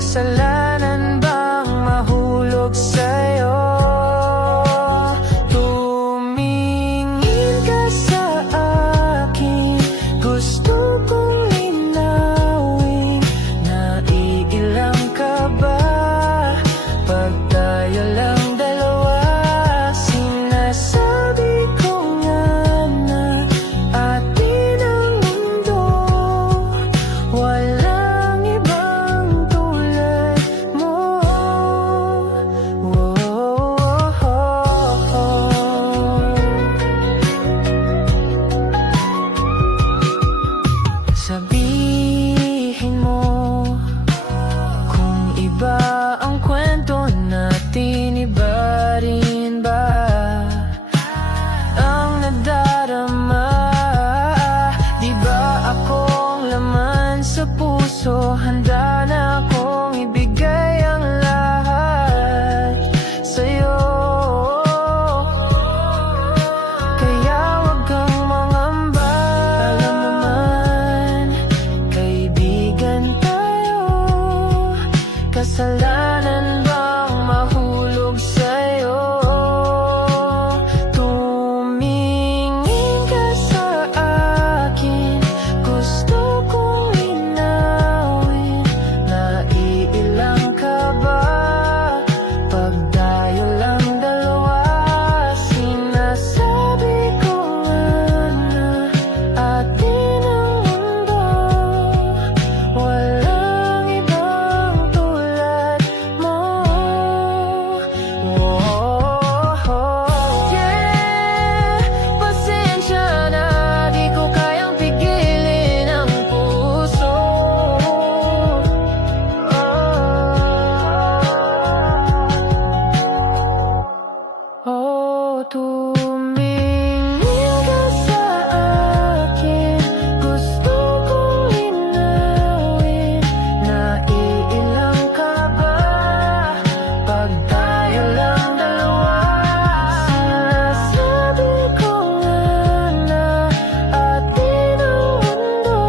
kasalanan bang mahulog sa'yo? Tumingin ka sa akin, gusto kong linawin. Naiilang ka ba pag tayo lang dalawa? Sinasabi ko nga na atin ang mundo, walang ibang tulad mo. Sabihin mo kung iba ang kwento natin, iba rin ba ang nadarama? Di ba akong laman sa puso, handa na akong ibigay ang lahat sa'yo. Kaya wag kang mangamba, alam naman kaibigan tayo. Kasalanan bang mahulog sa'yo? Tumingin ka sa akin, gusto kong linawin. Naiilang ka ba pag tayo lang dalawa? Sinasabi ko nga na atin ang mundo, walang ibang tulad mo. Yeah, pasensya na, di ko kayang pigilin ang puso. Tumingin ka sa akin, gusto kong linawin. Naiilang ka ba pag tayo lang dalawa? Sinasabi ko nga na atin ang mundo,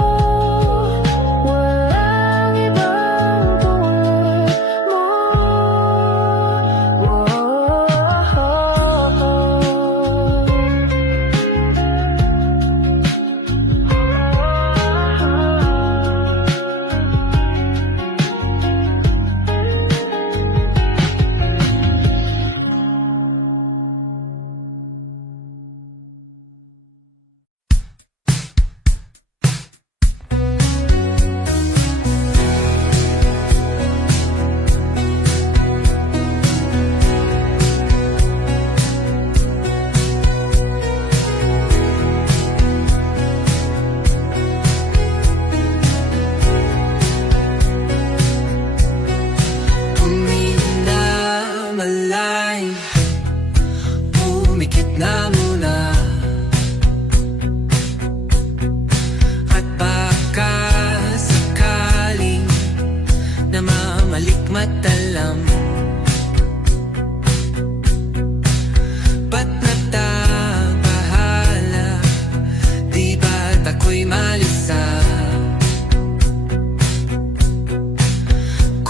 walang ibang tulad mo. Tumingin na malalim, pumikit na muna, at baka sakaling namamalikmatalam. Ba't nagtabahala? Di ba't ako'y malisa?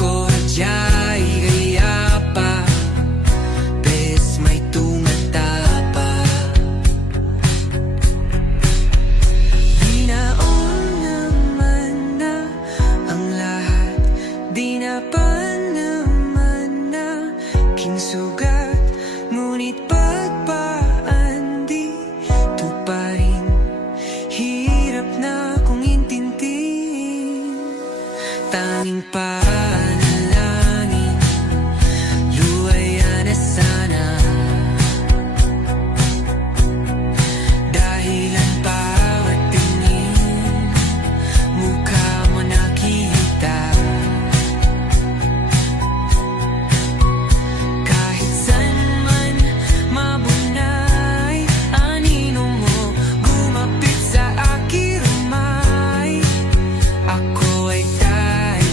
Kodya'y gaya pa, bes may tumatapa. Dinaon naman na ang lahat, di na pa naman na kinsugat. Ngunit pagpaan dito pa rin, hirap na kong intindihin. Tanging panalangin, luwaya na sana. Dahil ang bawat tingin, mukha mo nakita. Kahit saan man mabunay, anino mo gumapit sa aking rumay. Ako ay tayo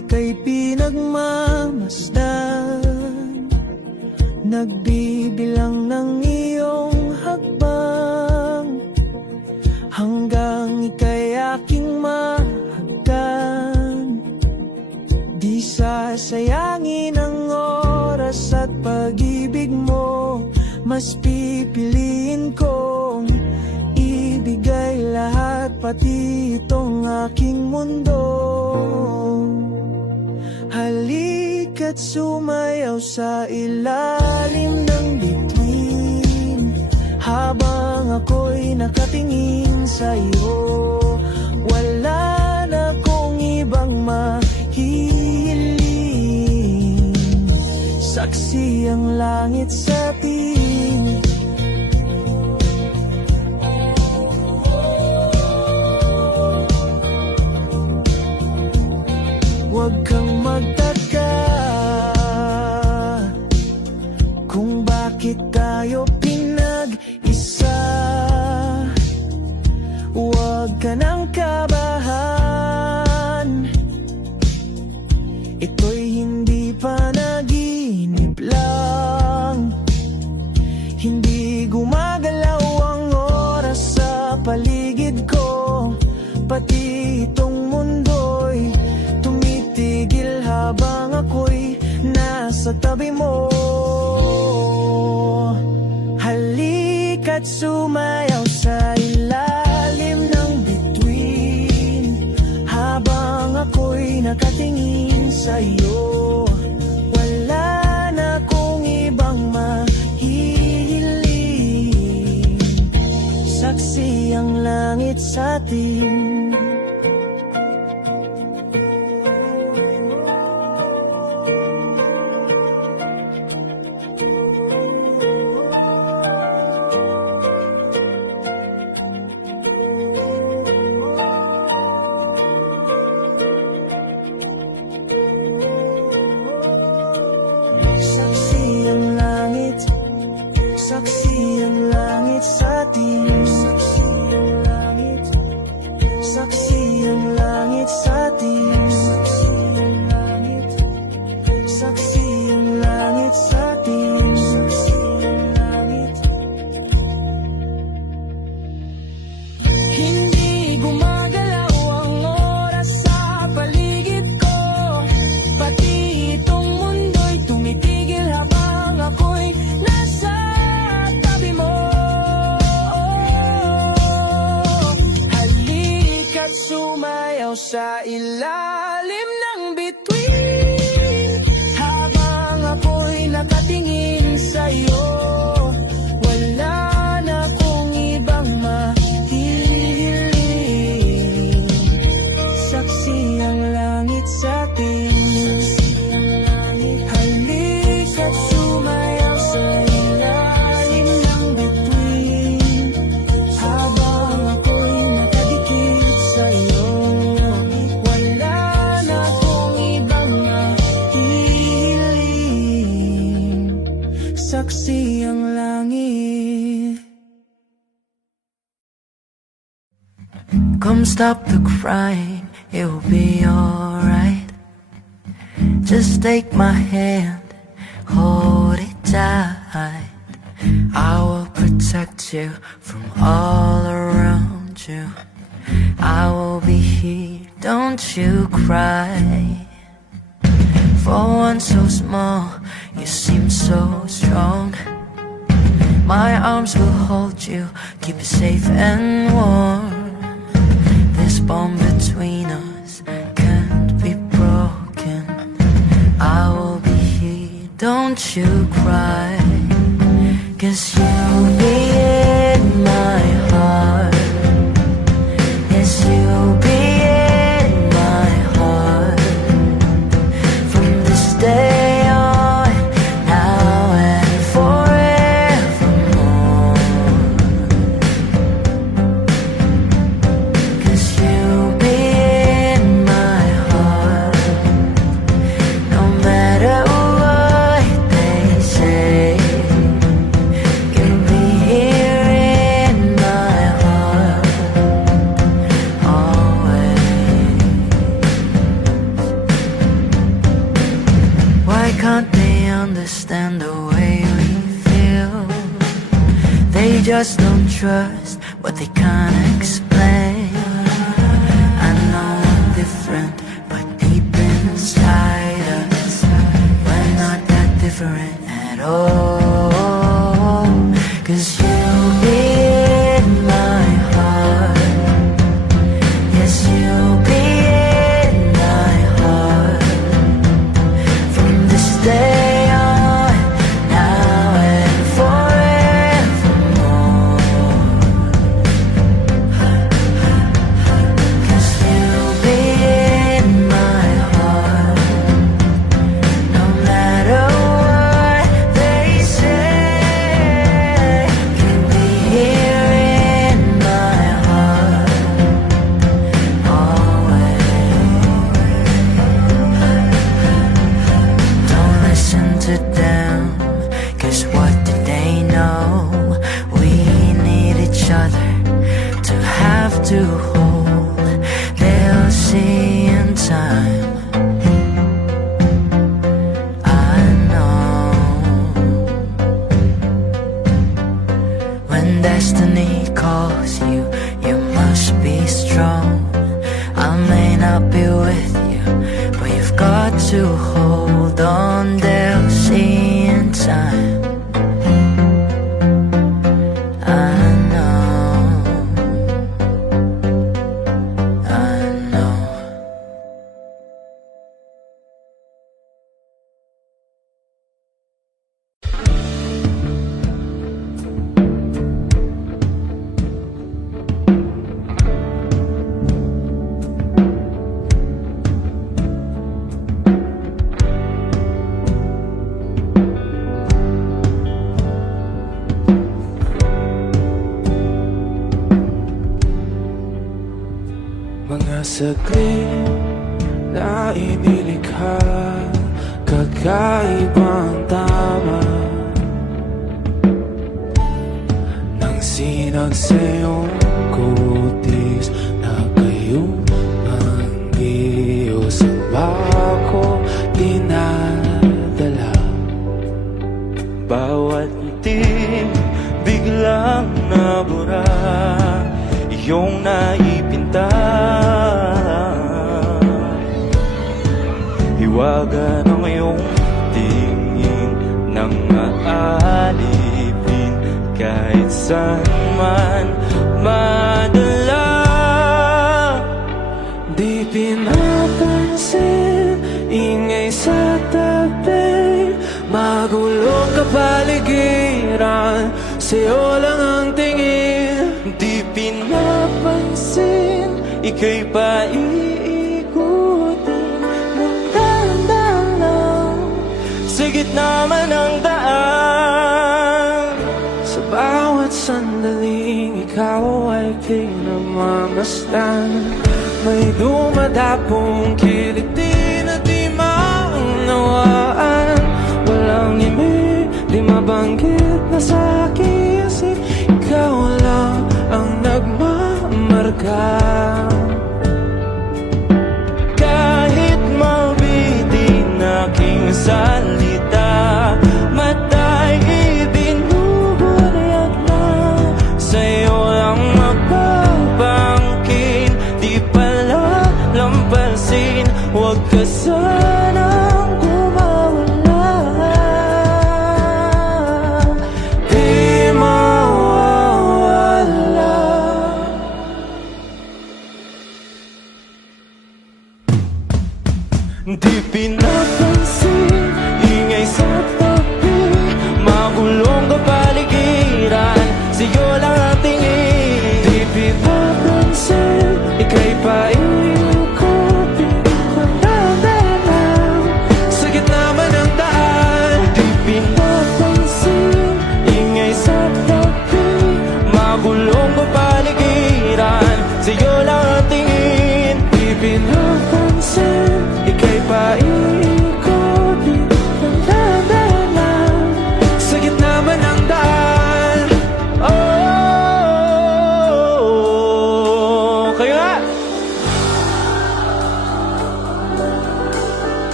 ika'y pinagmamasdan, nagbibilang ng iyong hakbang, hanggang ika'y aking mahagkan. Di sasayangin ang oras at pag-ibig mo, mas pipiliin kong ibigay lahat, pati itong aking mundo. Halika't sumayaw sa ilalim ng bituin, habang ako'y nakatingin sa iyo. Wala na kong ibang mahihiling, saksi ang langit sa atin. Huwag kang magtaka kung bakit tayo pinag-isa. Huwag ka nang kabahan, ito'y hindi panaginip lang. Hindi gumagalaw ang oras sa paligid ko, pati itong mundo'y tumitigil habang ako'y nasa tabi mo. Halika't sumayaw sa ilalim ng bituin, habang ako'y nakatingin sa iyo. Wala na kong ibang mahihiling, saksi ang langit sa atin. Saksi ang langit, saksi ang langit sa atin. Saksi ang langit, saksi ang langit sa atin. Saksi ang langit, saksi ang langit sa atin. Saksi ang langit. Hindi gumagalaw ang oras sa paligid ko, pati itong mundo'y tumitigil habang ako'y nasa tabi mo. Halika't sumayaw sa ilalim ng bituin, habang ako'y nakatingin sa'yo. Wala na akong ibang mahihiling, saksi ang langit sa atin. Halika't sumayaw sa ilalim ng bituin, habang ako'y nakadikit sa'yo. Wala na akong ibang mahihiling, saksi ang langit. Come stop the crying, it will be alright. Just take my hand, hold it tight. I will protect you from all around you. I will be here, don't you cry. For one so small, you seem so strong. My arms will hold you, keep you safe and warm. This bond between us can't be broken. I will be here, don't you cry. 'Cause you'll be in my heart. Yes, you'll be in my heart. From this day on, now and forevermore. 'Cause you'll be in my heart. No matter what they say, you just don't trust what they can't explain. I know I'm different, but deep inside us, we're not that different at all. 'Cause you'll be in my heart. Yes, you'll be in my heart from this day on, now and forevermore. 'Cause you'll be in my heart, no matter what they say. You'll be here in my heart, always. Don't listen to them, 'cause what do they know? We need each other to have to hold. They'll see in time, I know. When destiny calls you, you must be strong. I may not be with you, but you've got to hold on. They'll see in time, I know, I know. Mga saglit na inilikha, kakaibang tama nang sinag sa iyong kutis na kayong anggiyo sa bako dinadala. Bawat itim biglang nabura, iyong naipinta. Hiwaga ng iyong tingin nang aalipin kahit saan man madala. Di pinapansin, ingay sa tabi, magulong kapaligiran, sa'yo lang ang tingin. Di pinapansin, ika'y paiikutin ng dahan-dahan lang sa gitna man ng daan. Sa bawat sandaling ikaw ay pinamamasdan, may dumadapong kiliti na di maunawaan. Walang imig, di mabanggit na sa aking isip, ikaw lang ang nagmamarka. Kahit mabitin aking salita, mata'y ibinuburyat na, sa'yo lang magbabangkin. Di pala lampasin, huwag ka sanang kumawala. Di mawawala.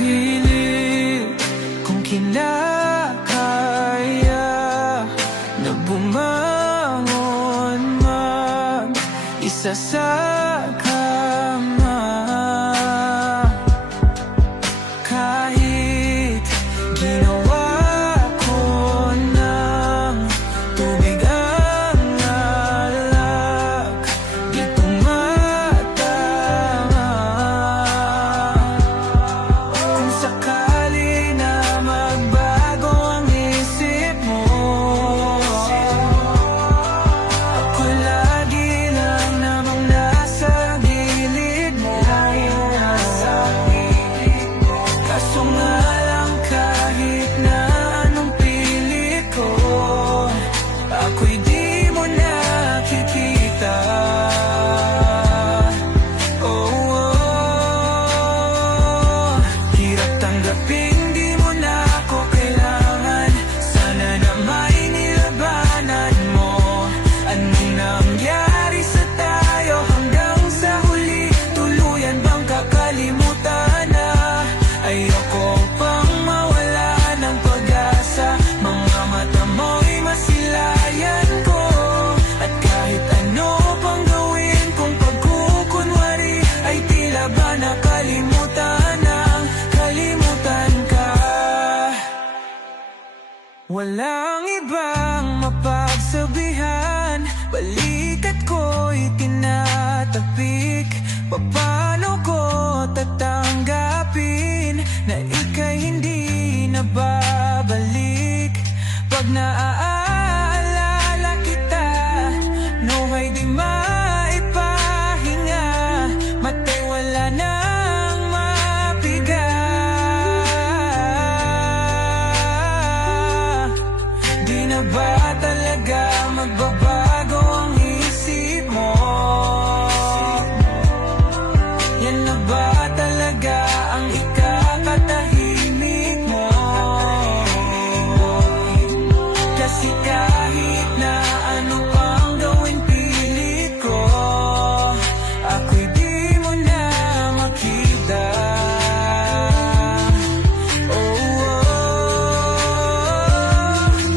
pilit kung kinakaya na bumangon mag-isa sa kama. Kahit ginawa ko ng tubig ang alak, di tumatama. Kung sakali na magbago ang isip mo, ako lagi lang namang nasa gilid mo. Kaso nga lang kahit na anong pilit ko, ako'y di mo nakikita. Hirap tanggapin di mo na ako kailangan. Sana na may nilabanan mo. Anong nangyari sa tayo hanggang sa huli? Tuluyan bang kakalimutan na? Ayoko pang mawala ng pag-asa. Mga mata mo'y masilayan ko. At kahit ano pang gawin kung pagkukunwari, ay tila ba nakalimutan ng kalimutan ka. Walang ibang mapagsabihan, balikat ko'y tinatapik. Paano ko tatanggapin na ika'y hindi na babalik? Pag naaalala kita, nawa'y di maipahinga. Mata'y wala nang mapiga. Di na ba talaga magbabago ang isip mo? Yan na ba talaga ang ikakatahimik mo? Kasi kahit na ano pang gawin pilit ko, ako'y di mo na makita.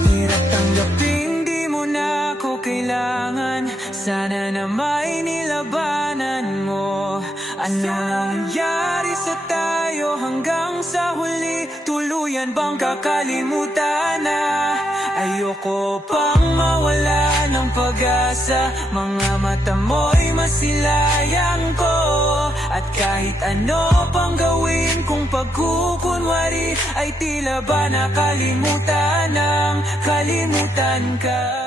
Hirap tanggapin di mo na ako kailangan. Sana na may nilabanan mo. Ano nangyari sa tayo hanggang sa huli? Tuluyan bang kakalimutan na? Ayoko pang mawala ng pag-asa. Mga mata mo'y masilayan ko. At kahit ano pang gawin kung pagkukunwari, ay tila ba nakalimutan ng kalimutan ka.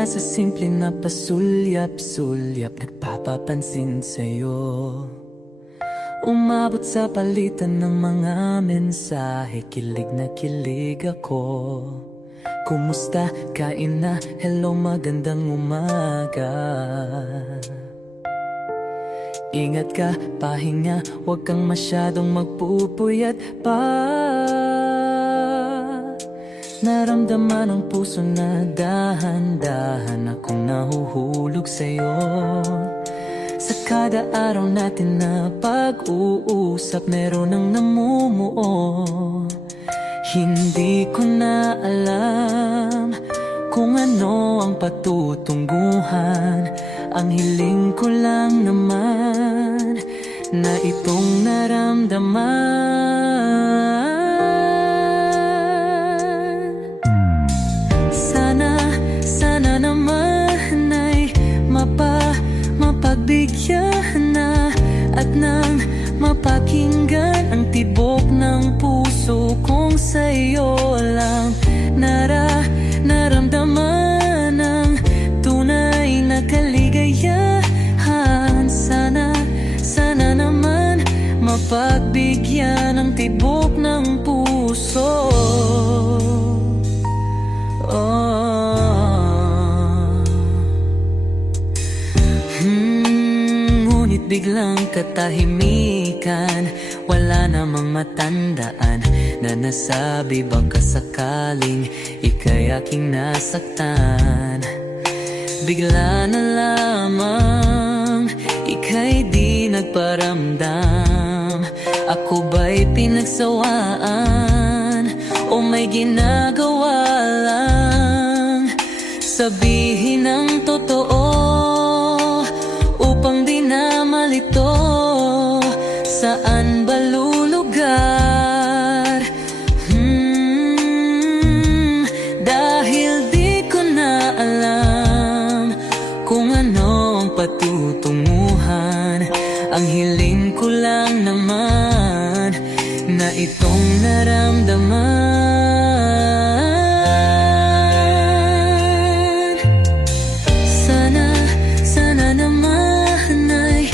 na sa simple na pasulyap-sulyap nagpapapansin sa'yo. Umabot sa palitan ng mga mensahe, kilig na kilig ako. Kumusta? Kain na? Hello, magandang umaga. Ingat ka, pahinga, huwag kang masyadong magpupuyat pa. Naramdaman ang puso na dahan-dahan akong nahuhulog sa'yo. Sa kada araw natin na pag-uusap, meron ang namumuo. Hindi ko na alam kung ano ang patutunguhan. Ang hiling ko lang naman na itong naramdaman. Sana naman ay mapagbigyan na at nang mapakinggan ang tibok ng puso kong sa'yo lang naramdaman ang tunay na kaligayahan. Sana naman mapagbigyan ang tibok ng puso. Ngunit biglang katahimikan, wala namang matandaan na nasabi baka sakaling ika'y aking nasaktan. Bigla na lamang ika'y di nagparamdam. Ako ba'y pinagsawaan o may ginagawa lang? Sabihin ang totoo upang di na malito. Saan ba lulugar? Dahil di ko na alam kung ano ang patutunguhan. Ang hiling ko lang naman na itong naramdaman. Sana naman ay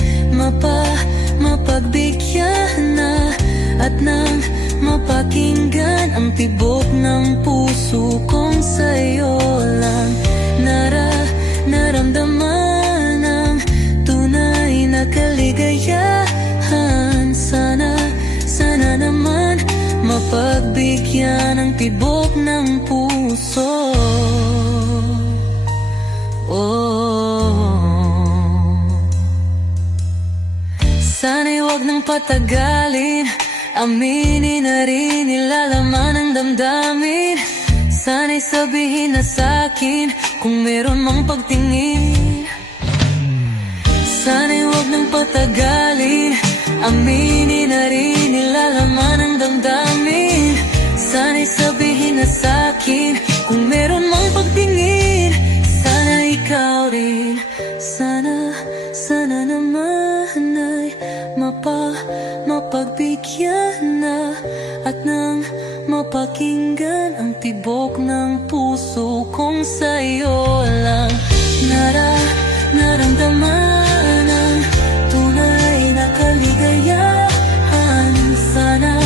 mapagbigyan na at nang mapakinggan ang tibok ng puso kong sa'yo lang naramdaman ang tunay na kaligayahan. Sana naman mapagbigyan ang tibok ng puso. Sana'y huwag nang patagalin, aminin na rin nilalaman ang damdamin. Sana'y sabihin na sa'kin kung meron mang pagtingin. Sana'y huwag nang patagalin, aminin na rin nilalaman ang damdamin. Sana'y sabihin na sa'kin kung meron mang pagtingin. Sana ikaw rin, sana naman ay mapagbigyan na at nang mapakinggan ang tibok ng puso kong sa'yo lang naramdaman ang tunay na kaligayahan. Sana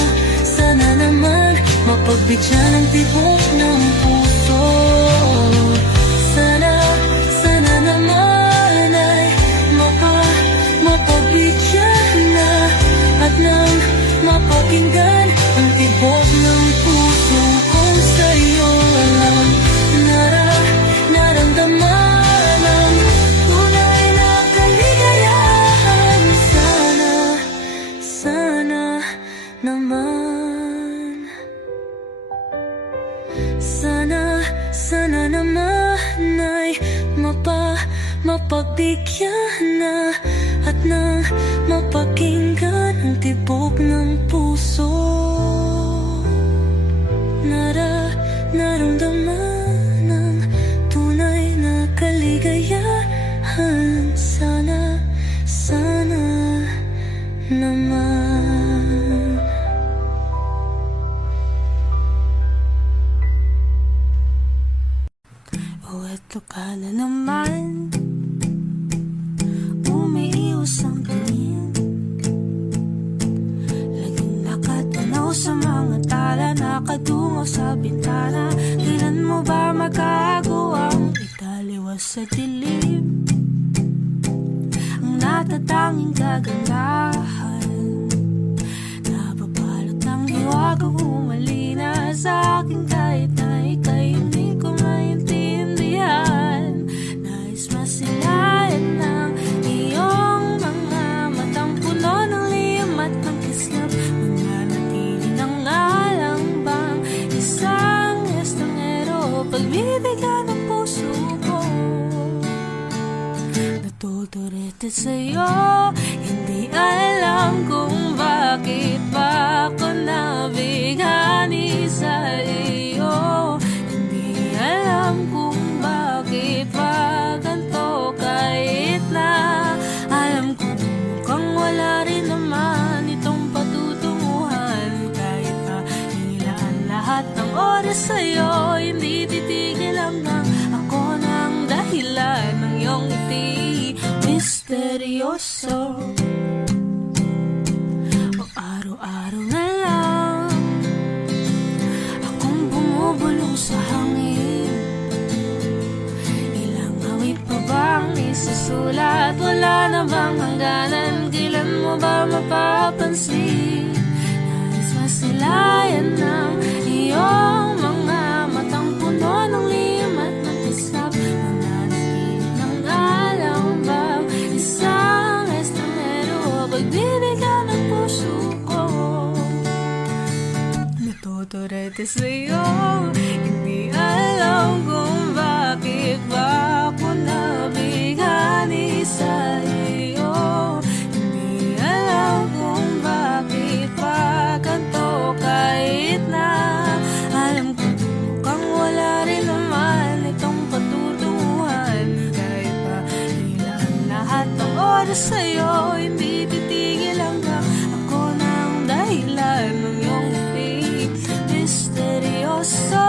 naman mapagbigyan ang tibok ng puso. Sana naman ay mapagbigyan na at nang mapakinggan ang tibok ng puso kong sa'yo lang naramdaman ang tunay na kaligayahan. Sana naman, sana naman ay mapagbigyan na at nang mapakinggan ang tibok ng puso. Naramdaman ang tunay na kaligayahan. Sana naman. Oh, eto ka na naman umiiwas ang tingin. Laging nakatanaw sa mga tala, nakadungaw sa bintana. Kailan mo ba magagawang italiwas sa dilim ang natatanging kagandahan? Nababalot ng hiwaga, humalina sa akin kahit na ika'y hindi ko maintindihan. Nais masilayan ng iyong mga matang puno ng liyam at ng kislap. Mananatili ng alam bang isang estranghero, pagbibigyan ng puso ko. Natuturete sa'yo, hindi alam kung bakit ba ako nabighani sa iyo. Hindi alam kung bakit ba ganito, kahit na alam ko mukhang wala rin naman itong patutunguhan. Kahit pa ilaan lahat ng oras sa'yo, hindi titigil hanggang ako ng dahilan ng iyong ngiti misteryoso. O araw-araw na lang akong bumubulong sa hangin. Ilang awit pa bang isusulat? Wala na bang hangganan? Kailan mo ba mapapansin? Nais masilayan ng iyong mga matang puno ng liyam at ng kislap. Mananatili ng alam bang isang estranghero, pagbibigyan ng puso ko. Natuturete sa'yo, hindi alam kung bakit ba ako nabighani sa iyo. Hindi alam kung bakit ba ganito, kahit na alam ko mukhang wala rin naman itong patutunguhan. Kahit pa ilan lahat ng oras sa'yo, hindi titigil hanggang ako ng dahilan ng iyong ngiti misteryoso.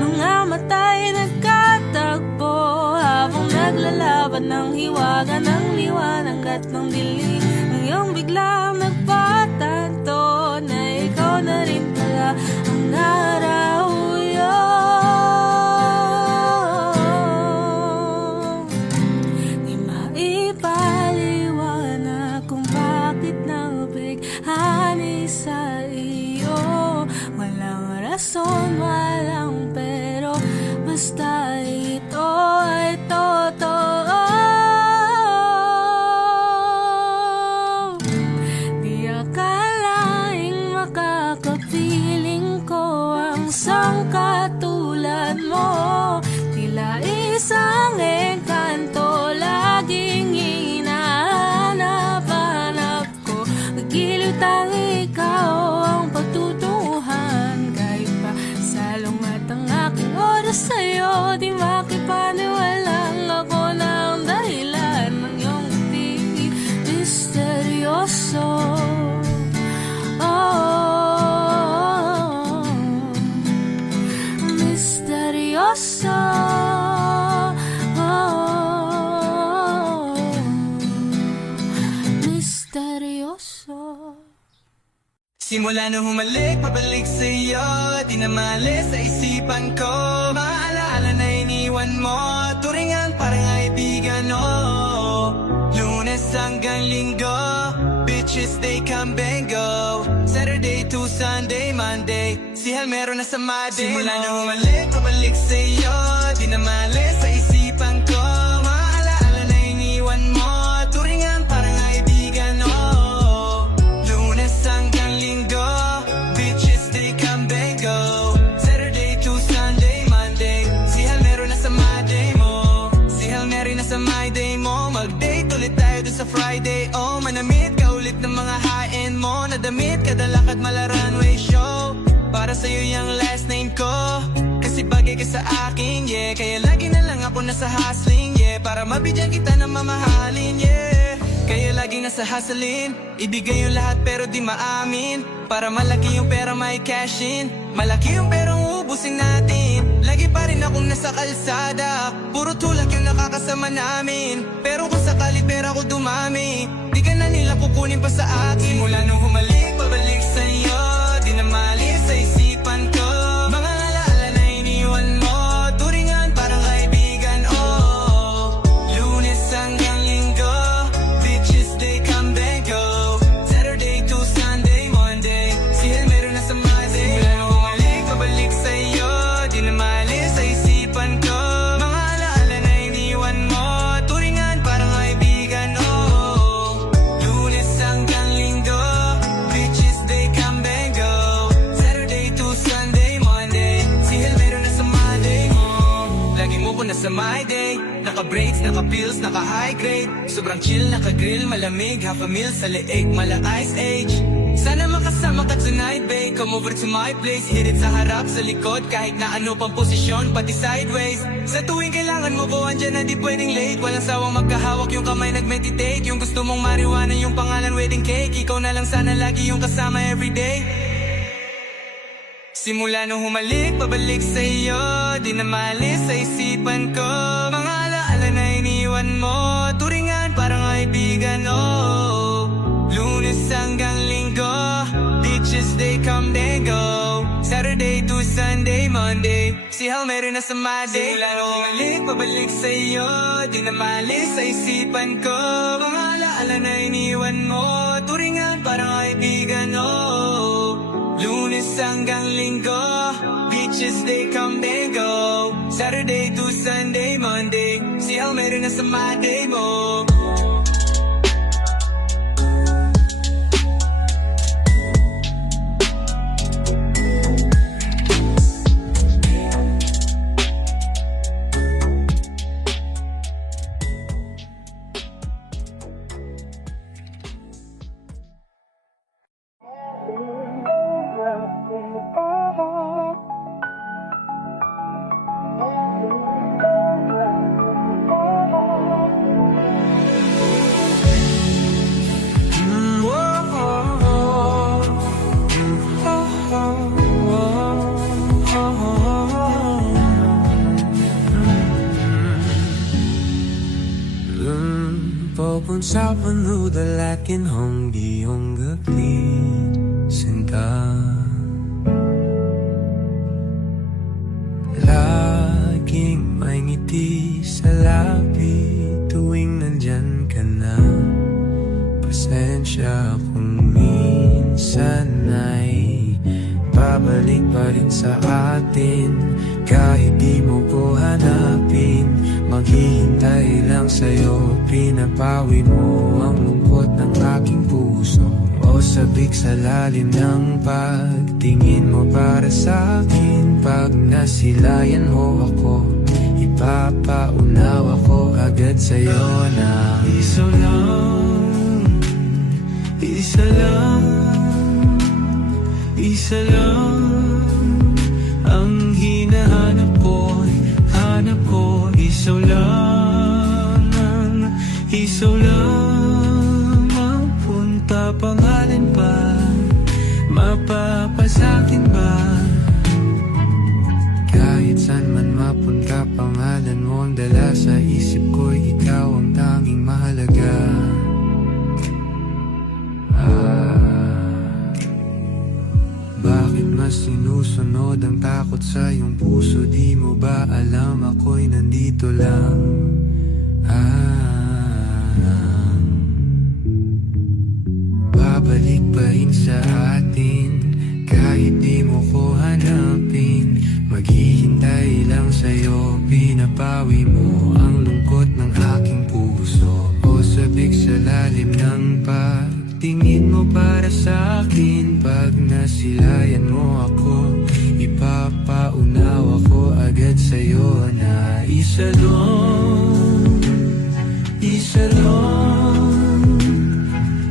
Mga mata'y nagkatagpo habang naglalaban ng hiwaga ng liwanag at ng dilim. Ngayong biglang nagpatanto na ikaw na rin pala ang narauyo. Di maipaliwanag kung bakit nabighani sa iyo. Walang rason, walang pero, basta ito ay totoo. Di akalaing makakapiling ko ang sangkatulad mo. Tila isang engkanto, laging hinahanap-hanap ko. Magiliw tang ikaw ang pagtutunguhan. Kahit pa salong at ang aking oras sa'yo, di makipaniwalang ako ng dahilan ng iyong ngiti misteryoso. Oh, misteryoso. Oh, misteryoso. Simula nung humalik, pabalik sa'yo, di na mali sa isipan ko. Maalaala na iniwan mo, turingan parang kaibigan, oh. Lunes hanggang Linggo, bitches they come and go. Saturday to Sunday, Monday, si Hal meron na sa Monday. Simula nung humalik, pabalik sa'yo, di na mali sa isipan ko. Maalaala na iniwan mo, turingan parang kaibigan, oh. Lunes hanggang Linggo, bitches they come and go. Saturday to Sunday, Monday, si Hal meron na sa my day mo. Si Hal meron na sa my day mo. Mag-date ulit tayo dun sa Friday, oh. Manamit ka ulit ng mga high-end mo. Nadamit ka dalakad mala runway show. Para sa'yo yung last name ko, kasi bagay ka sa akin, yeah. Kaya lagi na lang ako nasa hustling, yeah. Para mabigyan kita ng mamahalin, yeah. Kaya lagi nasa hustling, ibigay yung lahat pero di maamin. Para malaki yung pera may cash in, malaki yung perang ubusin natin. Lagi pa rin akong nasa kalsada. Puro tulak yung nakakasama namin. Pero kung sakali pera ko dumami, di ka na nila kukunin pa sa akin. Simula nung humalik, pabalik sa'yo, di na malis sa isipan ko. Mga alaala na iniwan mo, turingan parang kaibigan, oh. Lunes hanggang Linggo, bitches they come they go. Saturday to Sunday, Monday, sihil meron na sa Monday. Simula nung humalik, pabalik sa'yo, di na malis sa isipan ko. Mga alaala na iniwan mo, turingan parang kaibigan, oh. Lunes hanggang Linggo, bitches they come they go. Saturday to Sunday, Monday, sihil meron na sa Monday mo. Lagi mo ko nasa my day, naka-breaks, naka-pills, naka-high grade. Sobrang chill, naka-grill, malamig, half a meal sa leeg, mala ice age. Sana makasama ka tonight, babe. Come over to my place, hit it sa harap, sa likod, kahit na ano pang posisyon, pati sideways. Sa tuwing kailangan mo ko, andyan na di pwedeng late. Walang sawang magkahawak, yung kamay nag-meditate. Yung gusto mong marijuana, yung pangalan wedding cake. Ikaw na lang sana lagi yung kasama everyday. Simula nung humalik, pabalik sa'yo, di na malis sa isipan ko. Mga alaala na iniwan mo, turingan parang kaibigan, oh. Lunes hanggang Linggo, bitches they come they go. Saturday to Sunday, Monday, sihal meron na sa Monday. Simula nung humalik, pabalik sa'yo, di na malis sa isipan ko. Mga alaala na iniwan mo, turingan parang kaibigan, oh. Lunes hanggang Linggo, bitches they come they go. Saturday to Sunday, Monday, sihal meron na sa Monday mo. Bukod sa panudalakin hindi yung gaglisinta. Laging may ngiti sa labi tuwing nandyan ka na. Pasensya kung minsan ay babalik pa rin sa atin. Kahit di mo ko hanapin, maghihintay lang sa'yo. Pinapawi mo ang lungkot ng aking puso. O sabik sa lalim ng pagtingin mo para sa'kin. Pag nasilayan mo ako, ipapaunawa ko agad sa'yo na isa lang, isa lang, isa lang ang hinahanap ko, hanap ko. Isaw lang, isaw lang ang punta. Pangalan pa, mapapasakin ba? Kahit saan man mapunta, pangalan mo ang dala sa isip ko. Ikaw ang tanging mahalaga. Bakit mas sinusunod ang takot sa iyong puso? Di mo ba alam ako'y nandito lang? Babalik pa rin sa atin kahit di mo ko hanapin. Maghihintay lang sa'yo, pinapawi mo ang lungkot ng aking puso. O sabik sa lalim ng pagtingin mo para sa'kin. Pag nasilayan mo ako, ipapaunawa ko agad sa'yo na isa lang, isa lang,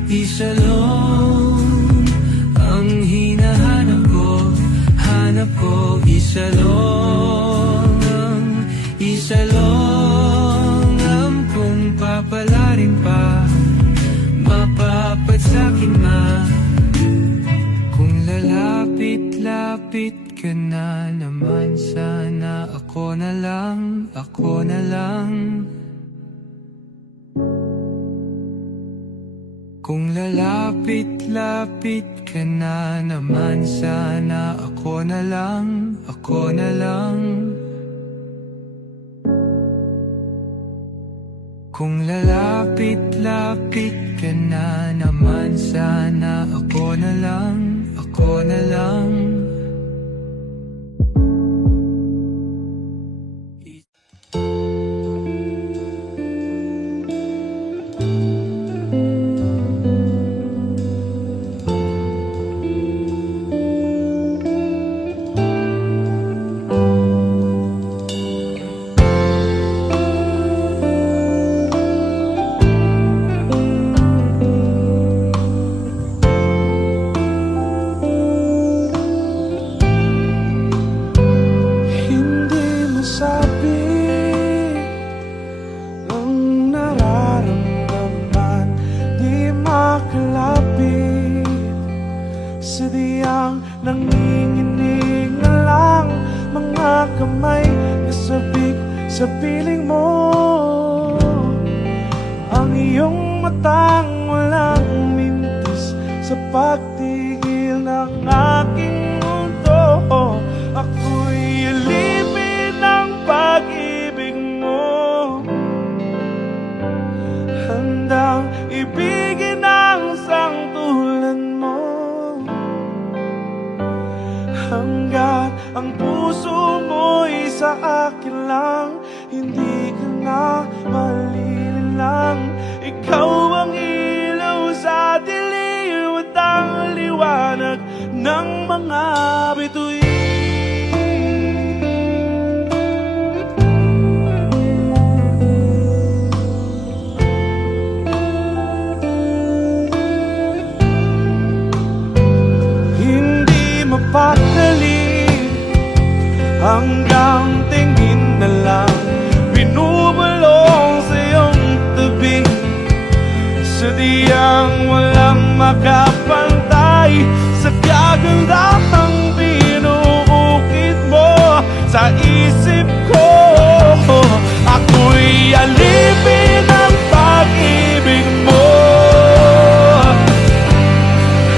isa lang ang hinahanap ko, hanap ko. Isa lang, isa lang ang kung papalarin pa, mapapat sa'kin ma. Kung lalapit-lapit ka na naman, sana ako ako na lang, ako na lang. Kung lalapit-lapit ka na naman, sana ako na lang, ako na lang. Kung lalapit-lapit ka na naman, sana ako na lang, ako na lang. Hindi masabi ang nararamdaman, di makalapit. Sadyang nanginginig na lang mga kamay na sabik sa piling mo. Ang iyong matang walang mintis sa pagtigil ng aking mundo. Ako'y alipin ng pag-ibig mo, handang ibigin ang sangtulan mo. Hanggat ang puso mo'y sa akin lang, hindi ka na malililang. Ikaw ang ilaw sa dilim at ang liwanag ng mga bituin. Hindi mapakali hanggang tingin na lang, binubulong sa iyong tabi. Sadyang walang makapantay sa kagandahang binuukit mo sa isip ko. Ako'y alipin ng pag-ibig mo,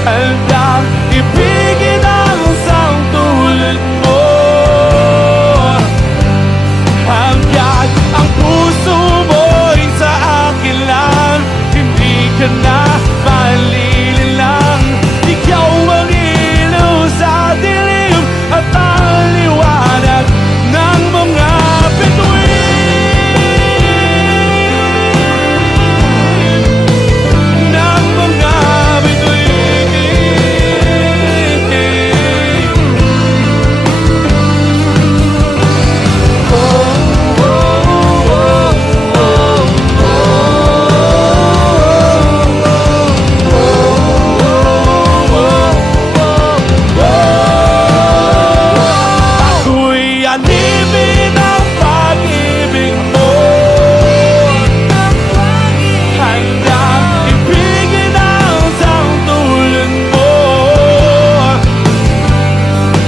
handang ibigin ang sangtulan mo. Hanggat ang puso mo'y sa akin lang, hindi ka na malililang. Ikaw ang ilaw sa dilim at ang liwanag ng mga bituin. Ng mga bituin. Ako'y alipin ng pag-ibig mo, handang ibigin ang sangtulan mo.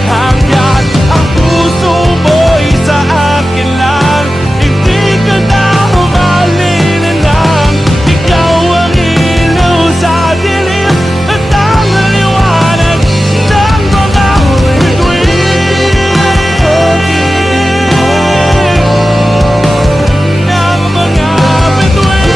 Hanggat ang puso mo'y sa akin lang, hindi ka na malililang. Ikaw ang ilaw sa dilim at ang liwanag ng mga bituin. Ng mga bituin.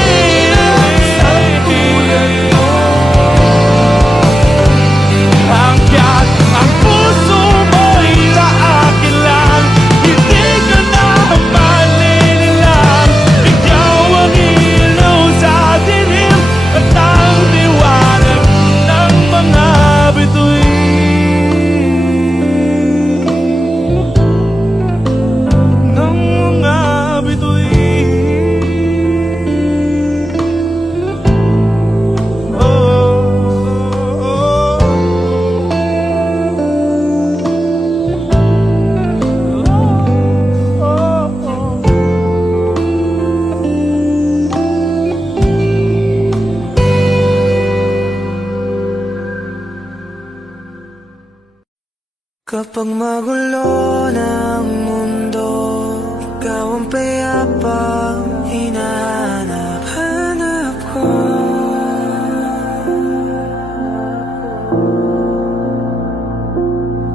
Hanggat ang puso mo'y sa akin lang, hindi ka na malililang. Ikaw ang ilaw sa dilim at ang liwanag ng mga bituin. Ng mga bituin. Kapag magulo na ang mundo, ikaw ang payapang hinahanap-hanap ko.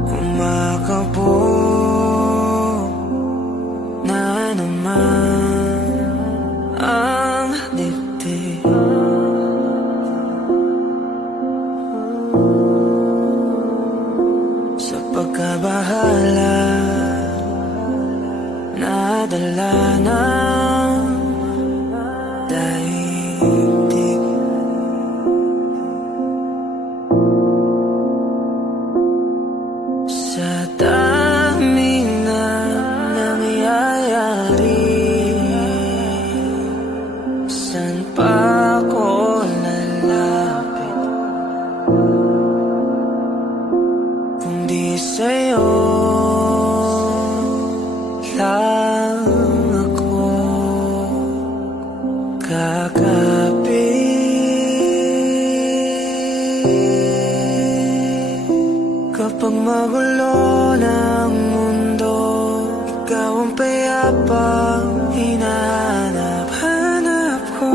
Kumakabog na naman ang dibdib. Sa pagkabahala, nadala ng daigdig. Sa dami na nangyayari, saan pa ako lalapit kundi sa'yo lang ako kakapit. Kapag magulo ng mundo, ikaw ang payapang hinahanap-hanap ko.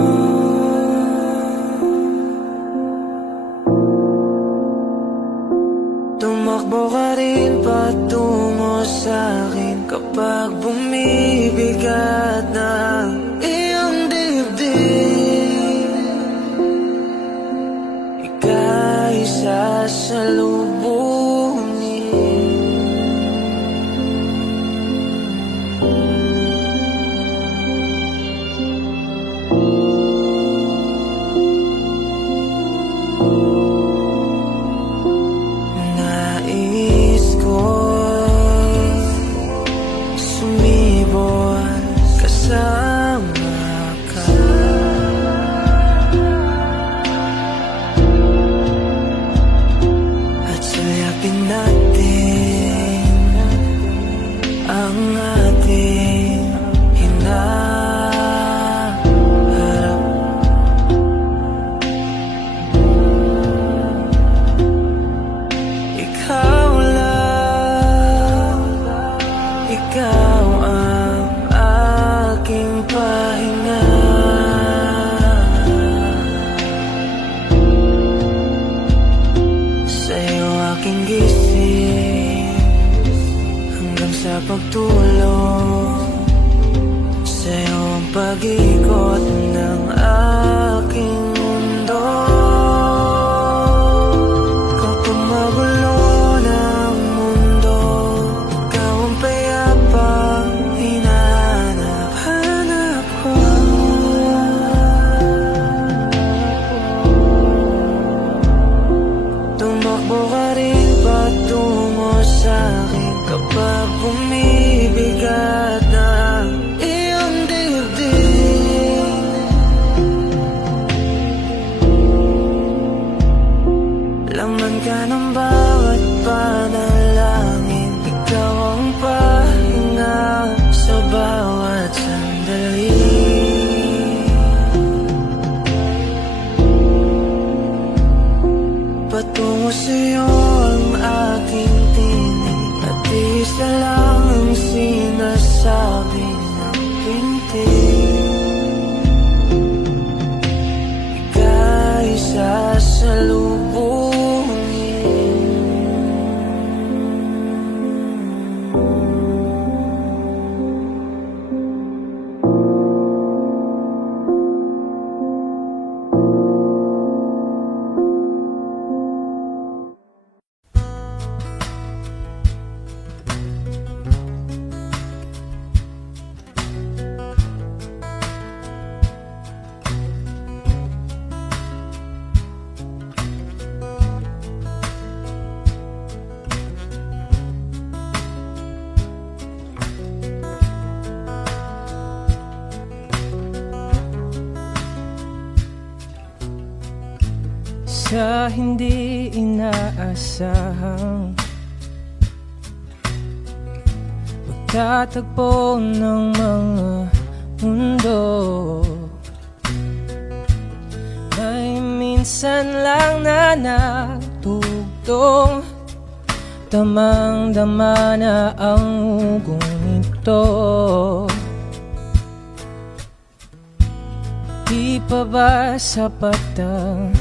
Tumakbo ka rin patungo sa'kin kapag bumibigat ng iyong dibdib. Ika'y sasalubungin. Nais ko'y sumibol kasama ka. At sayapin natin ang ating hinaharap. Ikaw lang, ikaw ang aking pahinga. Sa'yo aking gising hanggang sa pagtulog. Sa'yo ang pag-ikot ng aking mundo. Kapag magulo ng mundo, ikaw ang payapang hinahanap-hanap ko. Tumakbo ka rin patungo sa'kin kapag bumibigat ng iyong dibdib. Laman ka ng bawat panalangin, ikaw ang pahinga sa bawat sandali. Patungo sa'yo ang aking tinig, at isa lang ang sinasabi ng pintig. Ika'y Sa hindi inaasahang pagtatagpo ng mga mundo, may minsan lang na nagtugtong, damang-dama na ang ugong ito. Di pa ba sapat ang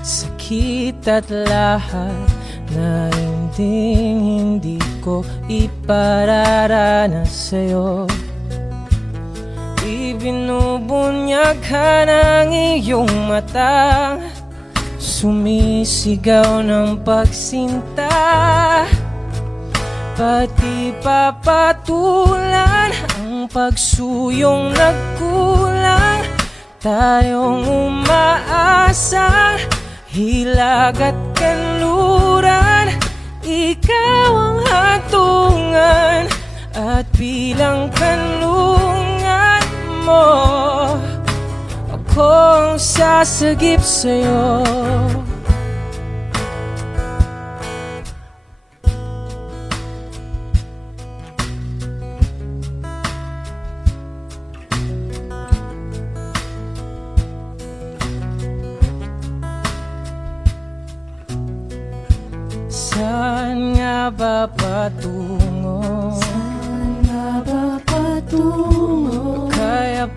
sakit at lahat na hindi ko ipararanas sa'yo? Ibinubunyaghan ang iyong mata, sumisigaw ng pagsinta, pati papatulan ang pagsuyong nagkulang. Tayong umaasa, hilag at kanluran, ikaw ang hatungan at bilang kanlungan mo, ako ang sasagip sa'yo. Saan nga ba patungo? Saan nga ba patungo? Kaya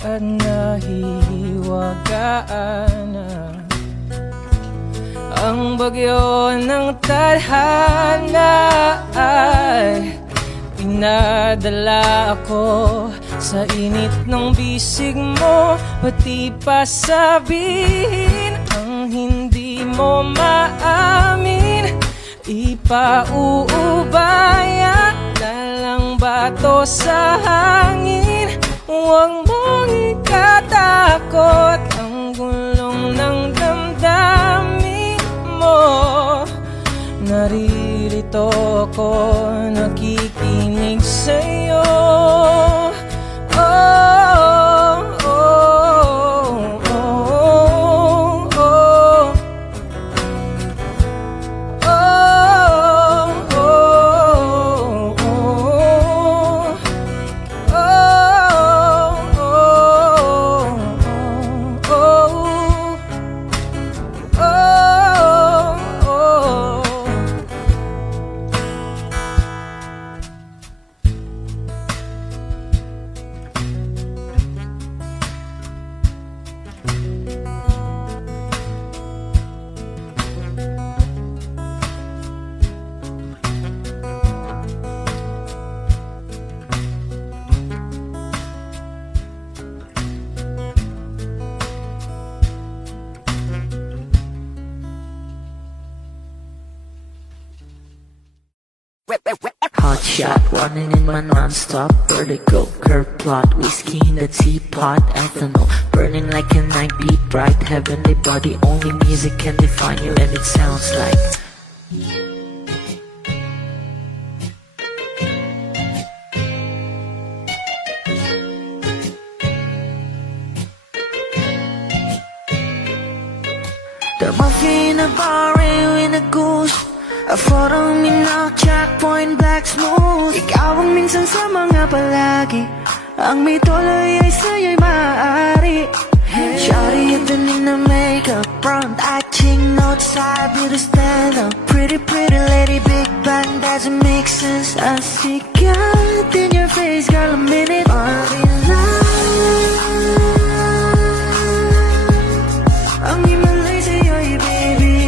at nahihiwagaan na ang bagyo ng tadhana ay pinadala ako sa init ng bisig mo, pati pa sabihin ang hindi mo maamin. Ipauubaya na lang bato sa hangin, huwag mong ikatakot ang gulong ng damdamin mo. Naririto ko, nakikinig sa'yo. Oh, oh, oh, oh, oh. Hot shot, running in my non-stop vertigo. Curve plot, whiskey in the teapot, ethanol burning like a night beat, bright heavenly body. Only music can define you, and it sounds like the mafia in a bar in a goose. A photo me now, checkpoint black smooth. Ikaw ang minsan sa mga palagi, ang may tuloy ay sa'yo'y maaari. Shawty, you've been in the makeup, front eye, ching outside, beauty stand up. Pretty, pretty lady, big bang, doesn't make sense. I see God in your face, girl, a minute. Party life, ang himalay sa'yo'y baby.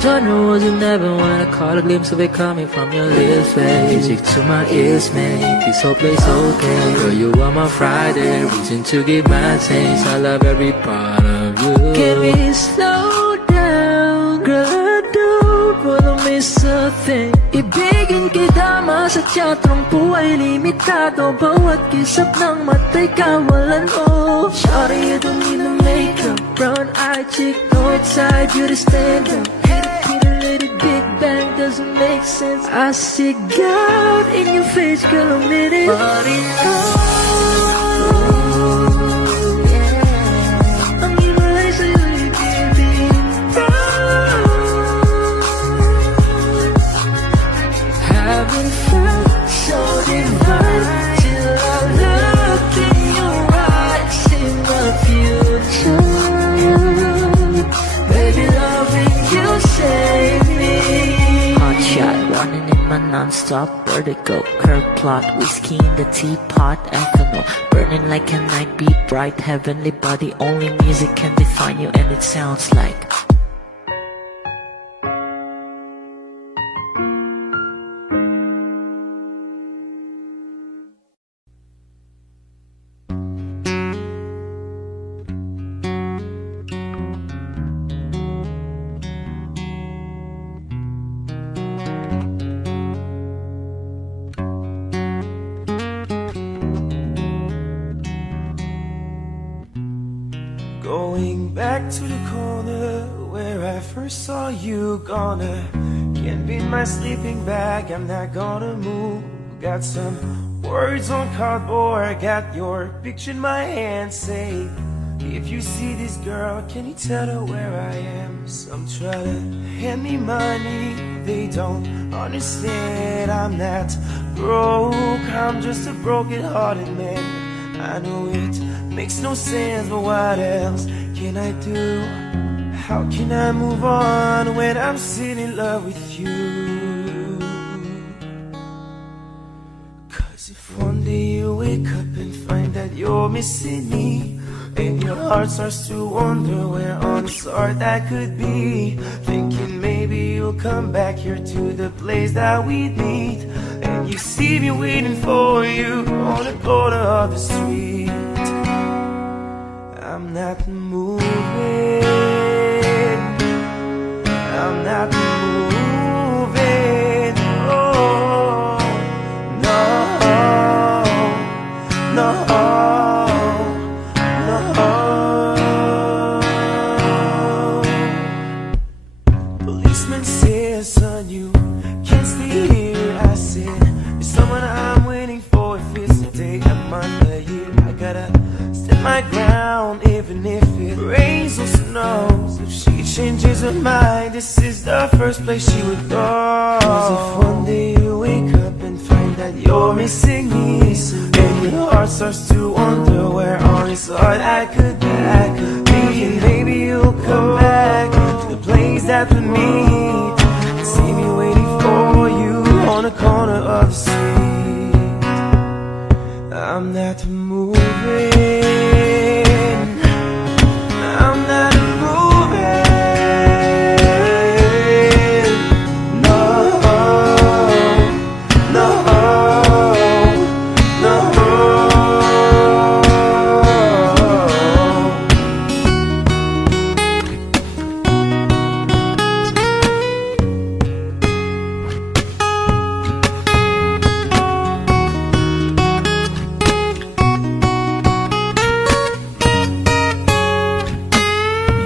Genre was you never wanna caught a glimpse of it coming from your lips, babe. Music to my ears, make this whole place okay. Girl, you are my Friday, reason to give my taste. I love every part of you. Can we slow down? Girl, I don't wanna miss a thing. Ibigin kita, masadya trangpo ay limitado. Bawat kisap ng mata'y kawalan mo. Shawty, you don't need no makeup, brown eye chick, north side, beauty stand up. Big bang doesn't make sense. I see God in your face, girl, a minute. Body yeah. Ang himalay sa'yo'y baby. Haven't felt so divine till I non-stop vertigo. Curve plot, whiskey in the teapot, ethanol. Burning like a night, be bright, heavenly body. Only music can define you, and it sounds like Going back to the corner where I first saw you. Gonna can't be my sleeping bag, I'm not gonna move. Got some words on cardboard, got your picture in my hand. Say, if you see this girl, can you tell her where I am? Some try to hand me money, they don't understand. I'm not broke, I'm just a broken hearted man. I know it makes no sense, but what else can I do? How can I move on when I'm still in love with you? Cause if one day you wake up and find that you're missing me, and your heart starts to wonder where on this heart that could be, thinking maybe you'll come back here to the place that we'd meet, and you see me waiting for you on the corner of the street. I'm not moving, I'm not moving, oh, no, no, no. Policeman says, son, you can't stay here. I said, it's someone I'm waiting for. If it's a day, a month, a year, I gotta stand my ground, even if it rains or snows. If she changes her mind, this is the first place she would go. Cause if one day you wake up and find that you're missing me, and your heart starts to wonder where on this heart I could be, thinking maybe you'll come back to the place that we meet, and see me waiting for you on the corner of the street. I'm not moving, I'm not moving, no, no, no.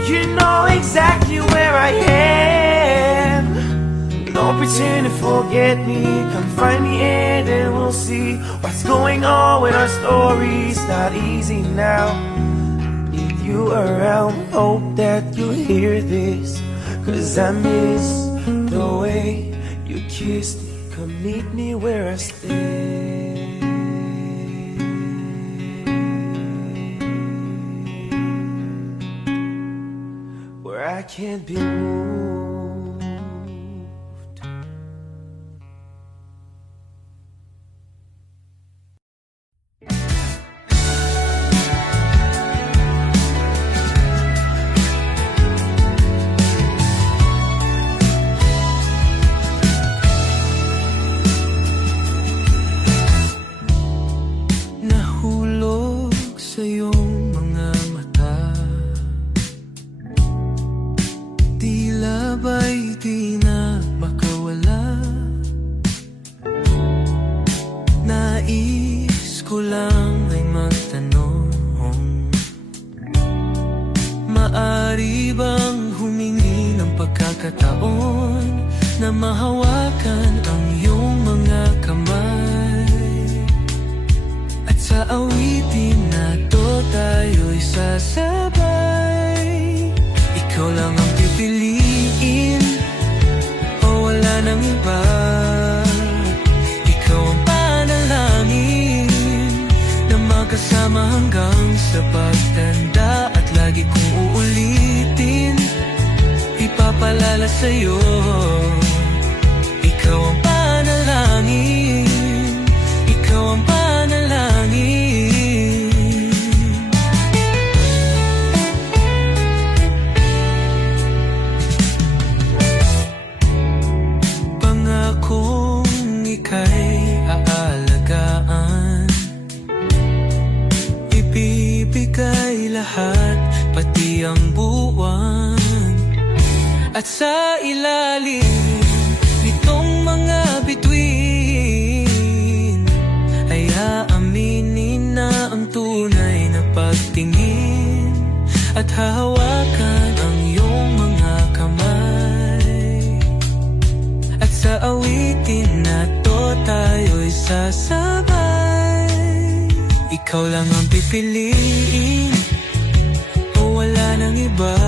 You know exactly where I am. No pretend to forget me. Come find me and then we'll see what's going on with our stories. Not easy now. Need you around. Hope that you hear this, cause I miss the way you kissed me. Come meet me where I stay. Where I can't be moved. Nahulog sa iyong mga mata, tila ba'y di na makawala. Nais ko lang ay magtanong, maari bang humingi ng pagkakataon na mahawakan ang iyong mga kamay? At sa awitin na to tayo'y sasabay. Ikaw lang ang pipiliin, o wala nang iba. Ikaw ang panalangin na magkasama hanggang sa pagtanda. At lagi kong uulitin, ipapalala sa'yo, ikaw ang panalangin At sa ilalim nitong mga bituin ay aaminin na ang tunay na pagtingin at hahawakan ang iyong mga kamay. At sa awitin na to tayo'y sasabay. Ikaw lang ang pipiliin o wala nang iba.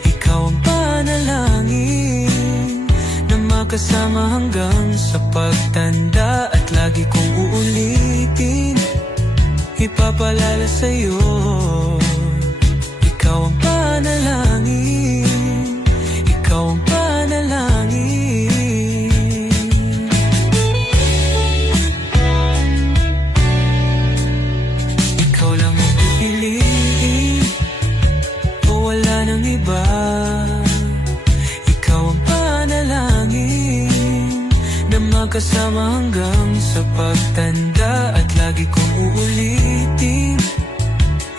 Ikaw ang panalangin na makasama hanggang sa pagtanda. At lagi kong uulitin, ipapalala sa'yo. Ikaw ang panalangin, ikaw ang panalangin. Ikaw lang ang pipiliin o wala nang iba. Ikaw ang panalangin na makasama hanggang sa pagtanda. At lagi kong uulitin,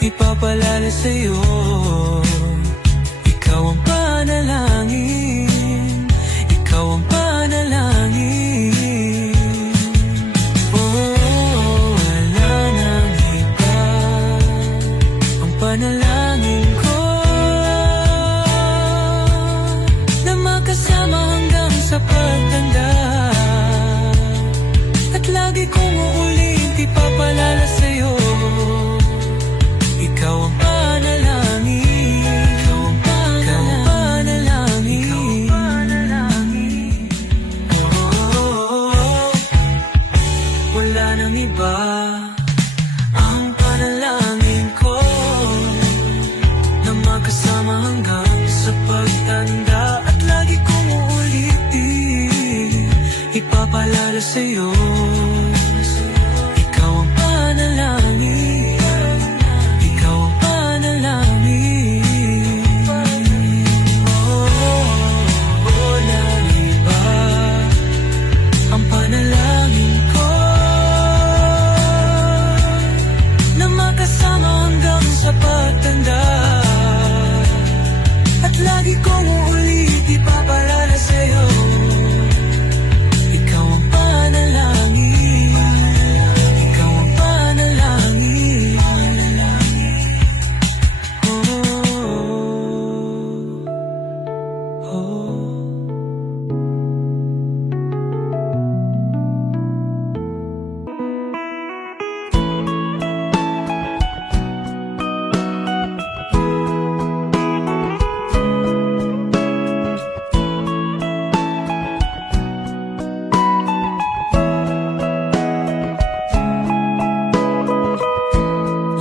ipapalala sa'yo. Ikaw ang panalangin, ikaw ang panalangin. Oh, wala nang iba. Ang panalangin ko na makasama hanggang sa pagtanda. At lagi kong uulit, ipapalala sa'yo. Ikaw ang panalangin, ikaw ang panalangin, ikaw ang panalangin. Oh, wala nang iba. Ang panalangin ko na makasama hanggang sa pagtanda. At lagi kong uulitin, ipapalala sa'yo. Ikaw ang panalangin, ikaw ang panalangin. Oh, wala nang iba. Ang panalangin ko na makasama hanggang sa pagtanda. At lagi kong uulit, ipapalala sa'yo. Ikaw ang panalangin, ikaw ang panalangin. Oh, oh.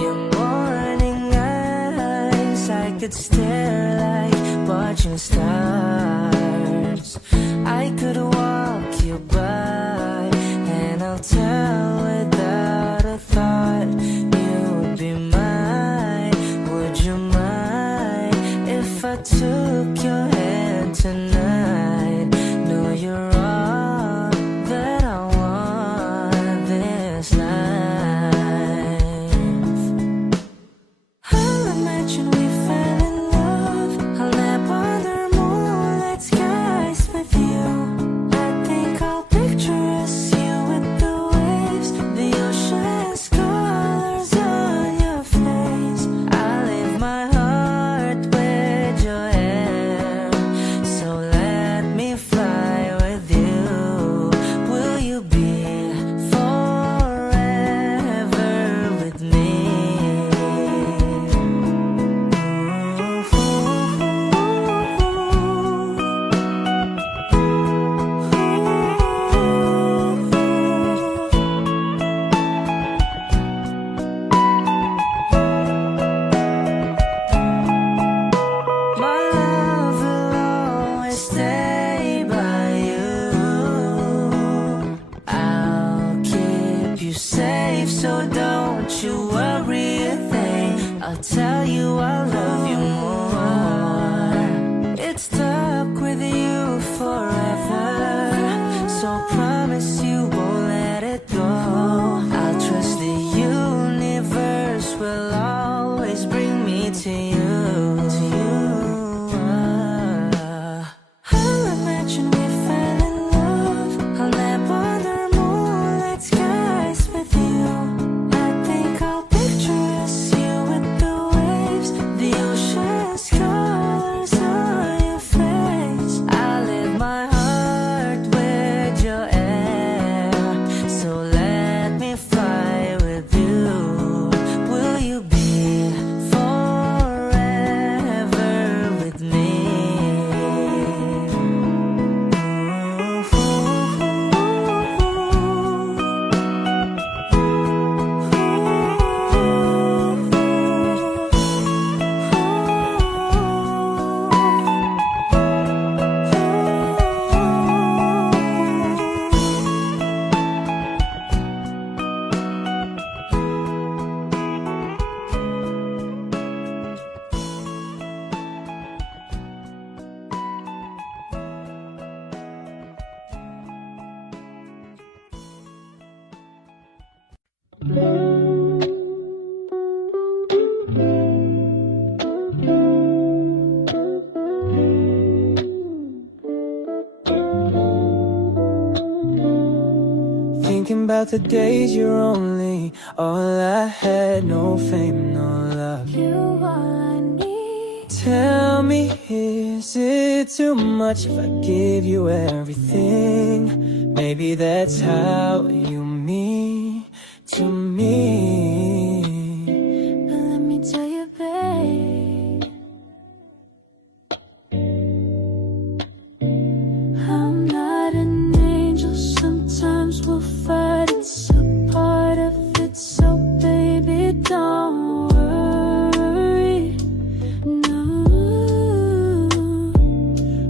Your morning eyes, I could stare like watching stars. I could walk you by, and I'll tell without a thought. You would be mine. Would you mind if I took your hand tonight? No, you're all that I want this life. I'll imagine we fell in love. I'll nap under moonlit skies with you. I think I'll picture us, you with the waves, the ocean's colors on your face. I leave my heart with your head. about the days you're only all I had, no fame, no love. You all I need. Tell me, is it too much if I give you everything? Maybe that's how you mean to me. But let me tell you, babe, I'm not an angel. Sometimes we'll fight, it's a part of it. So baby, don't worry, no.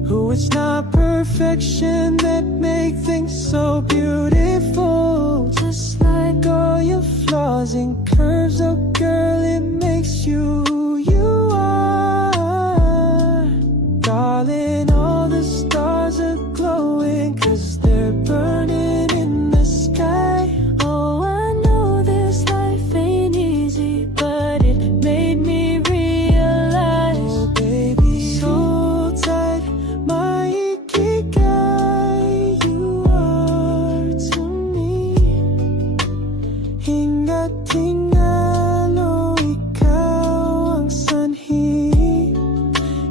Oh, it's not perfection that make things so beautiful. Just like All your flaws and curves, oh girl, it makes you who you are. Darling, all the stars are glowing, 'cause they're burning in the sky. oh, I know this life ain't easy, but it made me realize. Oh baby, so tight, my ikigai, you are to me. Hingat tingalo, ikaw ang sanhi.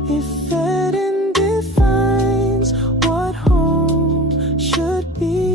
If heaven defines what home should be,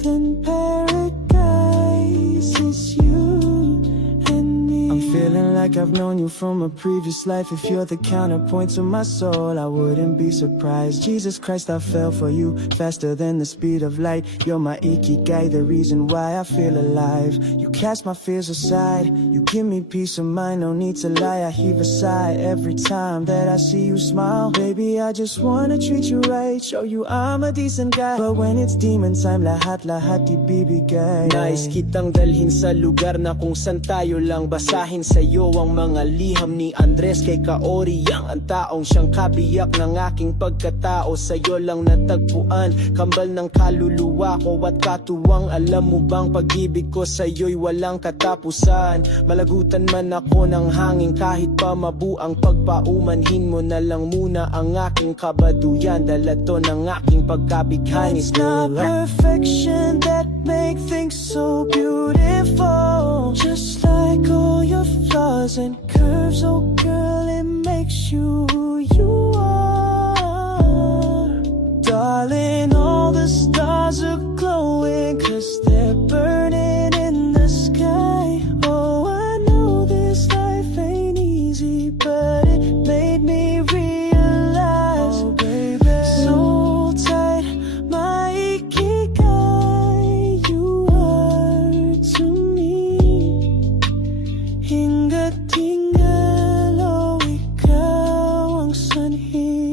then paradise is you and me. I'm feeling like I've known you from a previous life. If you're the counterpoint to my soul, I wouldn't be surprised. Jesus Christ, I fell for you faster than the speed of light. You're my ikigai, the reason why I feel alive. You cast my fears aside, you give me peace of mind. No need to lie, I heave a sigh every time that I see you smile. Baby, I just wanna treat you right, show you I'm a decent guy. But when it's demon time, lahat ibibigay. Nais kitang dalhin sa lugar na kung saan tayo lang. Basahin sa'yo ang mga liham ni Andres kay Kaori, ang taong siyang kabiyak ng aking pagkatao. Sa'yo lang natagpuan, kambal ng kaluluwa ko at katuwang. Alam mo bang pag-ibig ko sa'yo'y walang katapusan. Malagutan man ako ng hangin kahit pa mabuang pagpaumanhin mo na lang muna ang aking kabaduyan. Dala to ng aking pagkabighani. It's not perfection that make things so beautiful. Just like all your flaws and curves, oh girl, it makes you who you are. Darling, all the stars are glowing, 'cause they're burning in the sky. Oh, I know this life ain't easy, but it made me realize. Oh baby, so tight, my ikigai, you are to me. Hingat tingalo, ikaw ang sanhi.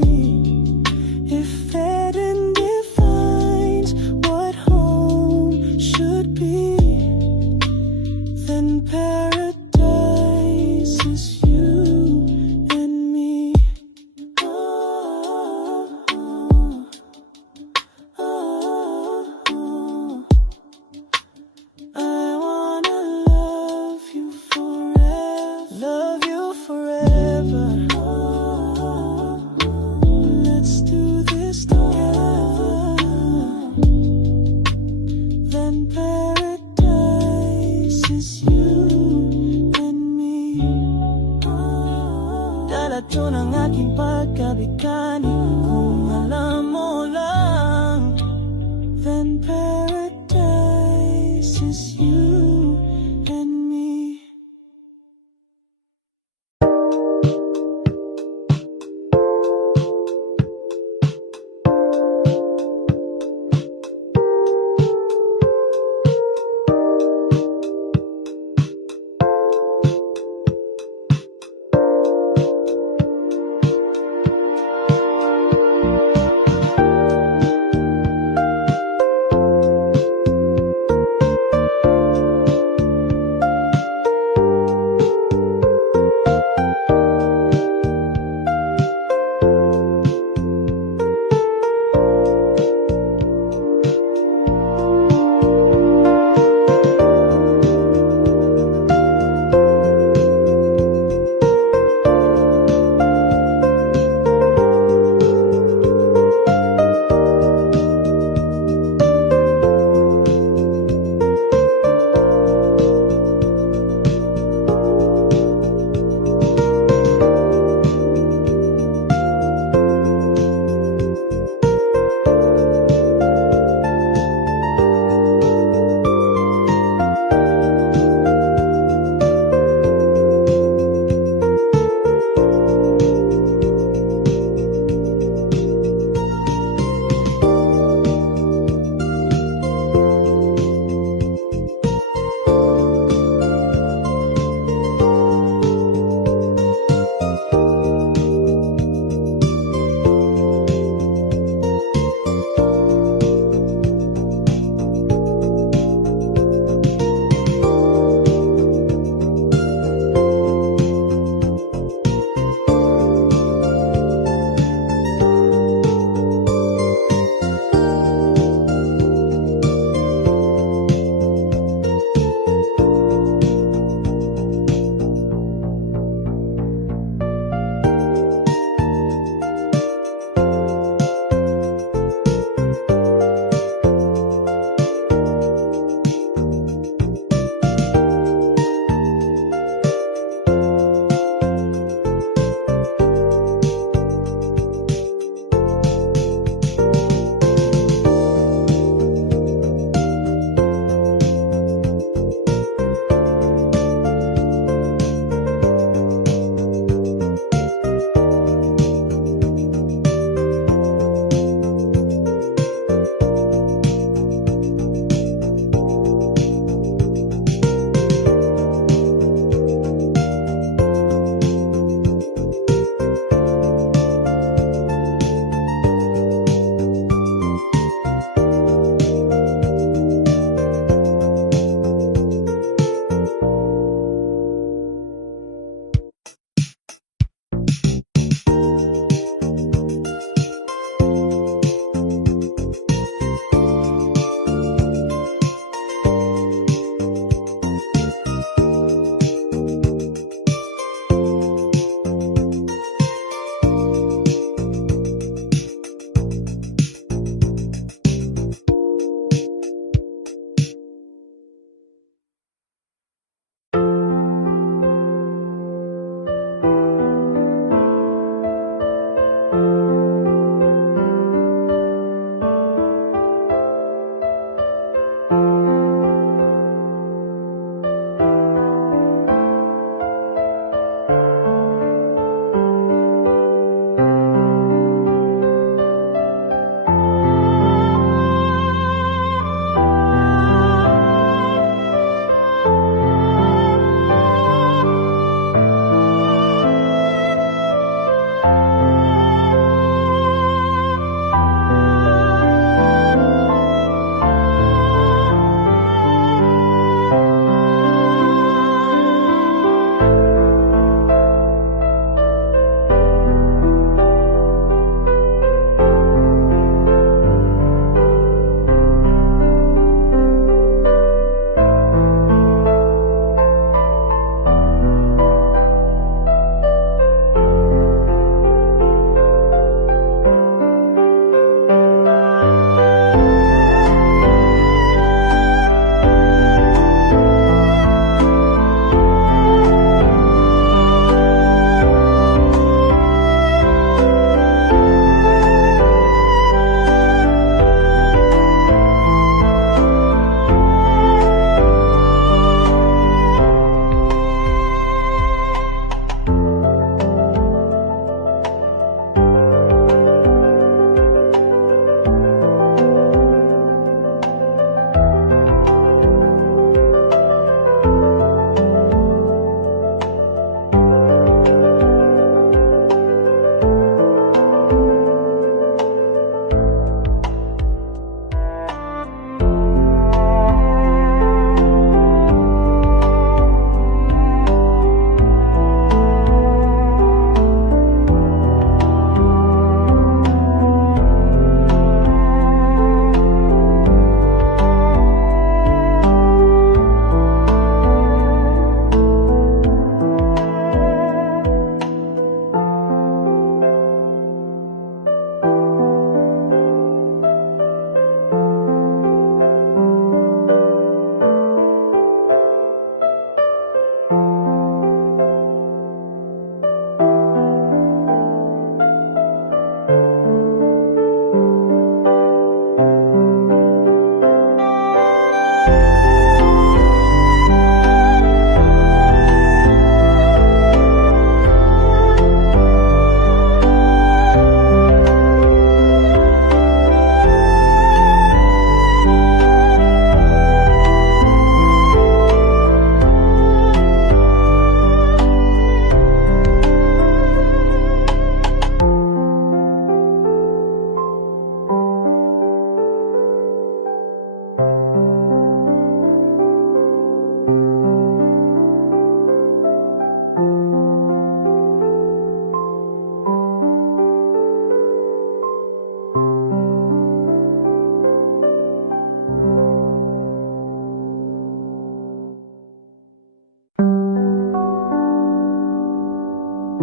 If heaven defines what home should be, then paradise is you and me. Oh, oh, oh, oh. I wanna love you forever, love you forever. Let's do this together. Then paradise is you and me. Dala to ng aking pagkabigani, kung alam mo lang. Then paradise is you and me.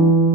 you.